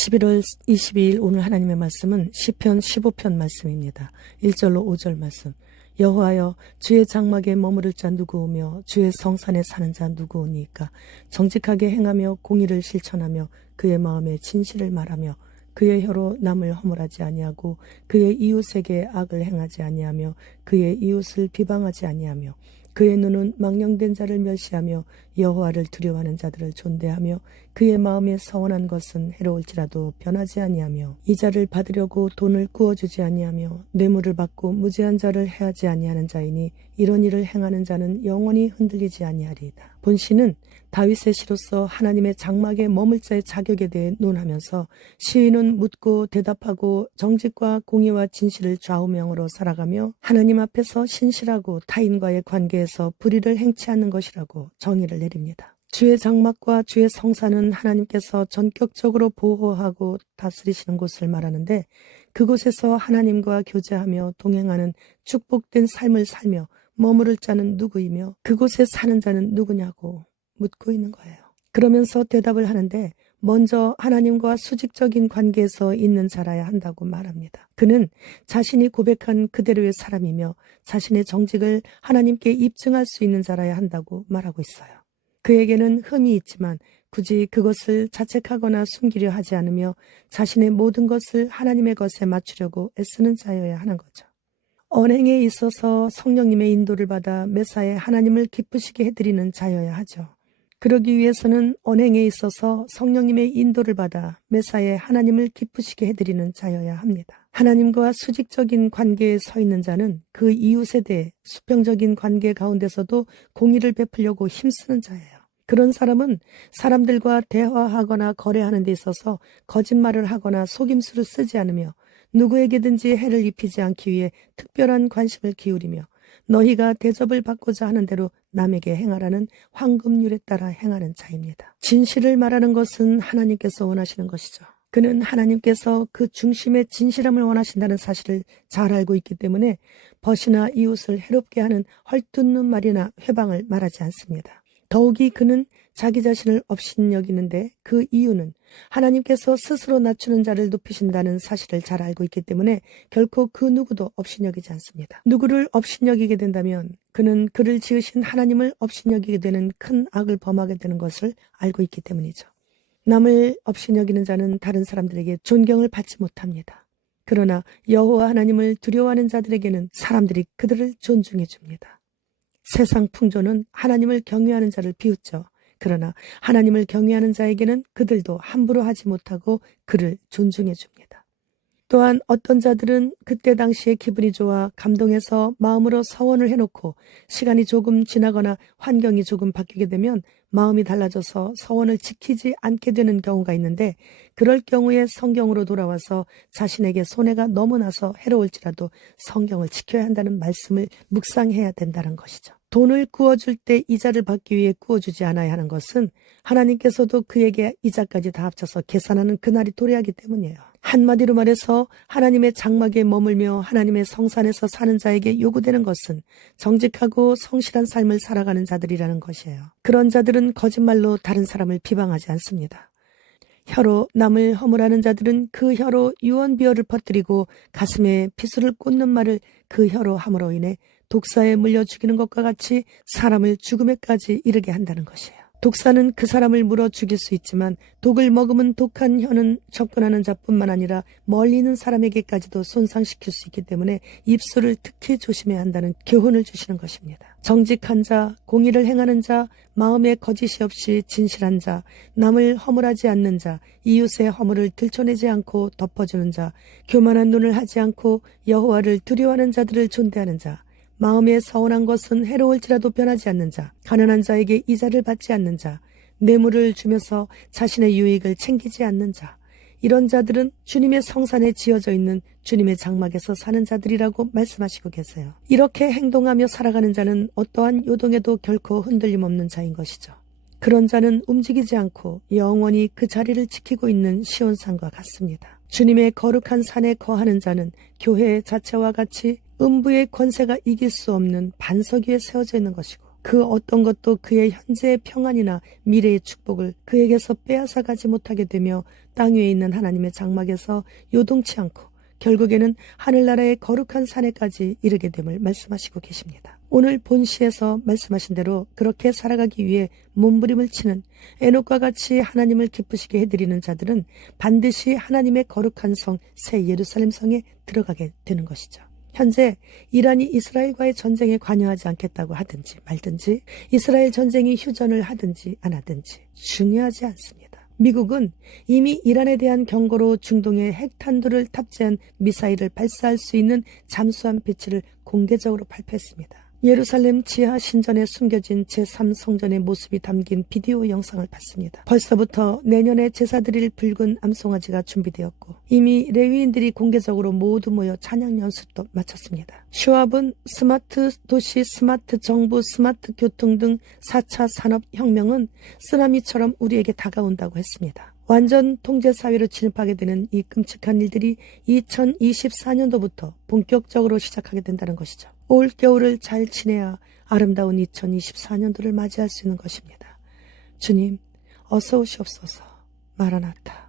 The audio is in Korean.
11월 22일 오늘 하나님의 말씀은 시편 15편 말씀입니다. 1절로 5절 말씀. 여호와여, 주의 장막에 머무를 자 누구오며 주의 성산에 사는 자 누구오니까. 정직하게 행하며 공의를 실천하며 그의 마음에 진실을 말하며 그의 혀로 남을 허물하지 아니하고 그의 이웃에게 악을 행하지 아니하며 그의 이웃을 비방하지 아니하며 그의 눈은 망령된 자를 멸시하며 여호와를 두려워하는 자들을 존대하며 그의 마음에 서원한 것은 해로울지라도 변하지 아니하며 이자를 받으려고 돈을 구워주지 아니하며 뇌물을 받고 무죄한 자를 해하지 아니하는 자이니 이런 일을 행하는 자는 영원히 흔들리지 아니하리이다. 본시는 다윗의 시로서 하나님의 장막에 머물 자의 자격에 대해 논하면서 시인은 묻고 대답하고 정직과 공의와 진실을 좌우명으로 살아가며 하나님 앞에서 신실하고 타인과의 관계에서 불의를 행치 않는 것이라고 정의를 내립니다. 주의 장막과 주의 성산은 하나님께서 전격적으로 보호하고 다스리시는 곳을 말하는데 그곳에서 하나님과 교제하며 동행하는 축복된 삶을 살며 머무를 자는 누구이며 그곳에 사는 자는 누구냐고 묻고 있는 거예요. 그러면서 대답을 하는데 먼저 하나님과 수직적인 관계에서 있는 자라야 한다고 말합니다. 그는 자신이 고백한 그대로의 사람이며 자신의 정직을 하나님께 입증할 수 있는 자라야 한다고 말하고 있어요. 그에게는 흠이 있지만 굳이 그것을 자책하거나 숨기려 하지 않으며 자신의 모든 것을 하나님의 것에 맞추려고 애쓰는 자여야 하는 거죠. 언행에 있어서 성령님의 인도를 받아 매사에 하나님을 기쁘시게 해드리는 자여야 하죠. 그러기 위해서는 언행에 있어서 성령님의 인도를 받아 매사에 하나님을 기쁘시게 해드리는 자여야 합니다. 하나님과 수직적인 관계에 서 있는 자는 그 이웃에 대해 수평적인 관계 가운데서도 공의를 베풀려고 힘쓰는 자예요. 그런 사람은 사람들과 대화하거나 거래하는 데 있어서 거짓말을 하거나 속임수를 쓰지 않으며 누구에게든지 해를 입히지 않기 위해 특별한 관심을 기울이며 너희가 대접을 받고자 하는 대로 남에게 행하라는 황금률에 따라 행하는 자입니다. 진실을 말하는 것은 하나님께서 원하시는 것이죠. 그는 하나님께서 그 중심의 진실함을 원하신다는 사실을 잘 알고 있기 때문에 벗이나 이웃을 해롭게 하는 헐뜯는 말이나 회방을 말하지 않습니다. 더욱이 그는 자기 자신을 업신여기는데 그 이유는 하나님께서 스스로 낮추는 자를 높이신다는 사실을 잘 알고 있기 때문에 결코 그 누구도 업신여기지 않습니다. 누구를 업신여기게 된다면 그는 그를 지으신 하나님을 업신여기게 되는 큰 악을 범하게 되는 것을 알고 있기 때문이죠. 남을 업신여기는 자는 다른 사람들에게 존경을 받지 못합니다. 그러나 여호와 하나님을 두려워하는 자들에게는 사람들이 그들을 존중해 줍니다. 세상 풍조는 하나님을 경외하는 자를 비웃죠. 그러나 하나님을 경외하는 자에게는 그들도 함부로 하지 못하고 그를 존중해 줍니다. 또한 어떤 자들은 그때 당시에 기분이 좋아 감동해서 마음으로 서원을 해놓고 시간이 조금 지나거나 환경이 조금 바뀌게 되면 마음이 달라져서 서원을 지키지 않게 되는 경우가 있는데 그럴 경우에 성경으로 돌아와서 자신에게 손해가 너무 나서 해로울지라도 성경을 지켜야 한다는 말씀을 묵상해야 된다는 것이죠. 돈을 구워줄 때 이자를 받기 위해 구워주지 않아야 하는 것은 하나님께서도 그에게 이자까지 다 합쳐서 계산하는 그날이 도래하기 때문이에요. 한마디로 말해서 하나님의 장막에 머물며 하나님의 성산에서 사는 자에게 요구되는 것은 정직하고 성실한 삶을 살아가는 자들이라는 것이에요. 그런 자들은 거짓말로 다른 사람을 비방하지 않습니다. 혀로 남을 허물하는 자들은 그 혀로 유언비어를 퍼뜨리고 가슴에 피수를 꽂는 말을 그 혀로 함으로 인해 독사에 물려 죽이는 것과 같이 사람을 죽음에까지 이르게 한다는 것이에요. 독사는 그 사람을 물어 죽일 수 있지만 독을 먹으면 독한 혀는 접근하는 자뿐만 아니라 멀리 있는 사람에게까지도 손상시킬 수 있기 때문에 입술을 특히 조심해야 한다는 교훈을 주시는 것입니다. 정직한 자, 공의를 행하는 자, 마음에 거짓이 없이 진실한 자, 남을 허물하지 않는 자, 이웃의 허물을 들춰내지 않고 덮어주는 자, 교만한 눈을 하지 않고 여호와를 두려워하는 자들을 존대하는 자, 마음에 서운한 것은 해로울지라도 변하지 않는 자, 가난한 자에게 이자를 받지 않는 자, 뇌물을 주면서 자신의 유익을 챙기지 않는 자, 이런 자들은 주님의 성산에 지어져 있는 주님의 장막에서 사는 자들이라고 말씀하시고 계세요. 이렇게 행동하며 살아가는 자는 어떠한 요동에도 결코 흔들림 없는 자인 것이죠. 그런 자는 움직이지 않고 영원히 그 자리를 지키고 있는 시온산과 같습니다. 주님의 거룩한 산에 거하는 자는 교회 자체와 같이 음부의 권세가 이길 수 없는 반석 위에 세워져 있는 것이고 그 어떤 것도 그의 현재의 평안이나 미래의 축복을 그에게서 빼앗아 가지 못하게 되며 땅 위에 있는 하나님의 장막에서 요동치 않고 결국에는 하늘나라의 거룩한 산에까지 이르게 됨을 말씀하시고 계십니다. 오늘 본시에서 말씀하신 대로 그렇게 살아가기 위해 몸부림을 치는 에녹과 같이 하나님을 기쁘시게 해드리는 자들은 반드시 하나님의 거룩한 성 새 예루살렘 성에 들어가게 되는 것이죠. 현재 이란이 이스라엘과의 전쟁에 관여하지 않겠다고 하든지 말든지 이스라엘 전쟁이 휴전을 하든지 안 하든지 중요하지 않습니다. 미국은 이미 이란에 대한 경고로 중동에 핵탄두를 탑재한 미사일을 발사할 수 있는 잠수함 배치를 공개적으로 발표했습니다. 예루살렘 지하 신전에 숨겨진 제3성전의 모습이 담긴 비디오 영상을 봤습니다. 벌써부터 내년에 제사 드릴 붉은 암송아지가 준비되었고 이미 레위인들이 공개적으로 모두 모여 찬양 연습도 마쳤습니다. 슈왑은 스마트 도시, 스마트 정부, 스마트 교통 등 4차 산업혁명은 쓰나미처럼 우리에게 다가온다고 했습니다. 완전 통제사회로 진입하게 되는 이 끔찍한 일들이 2024년도부터 본격적으로 시작하게 된다는 것이죠. 올겨울을 잘 지내야 아름다운 2024년도를 맞이할 수 있는 것입니다. 주님, 어서 오시옵소서. 마라나타.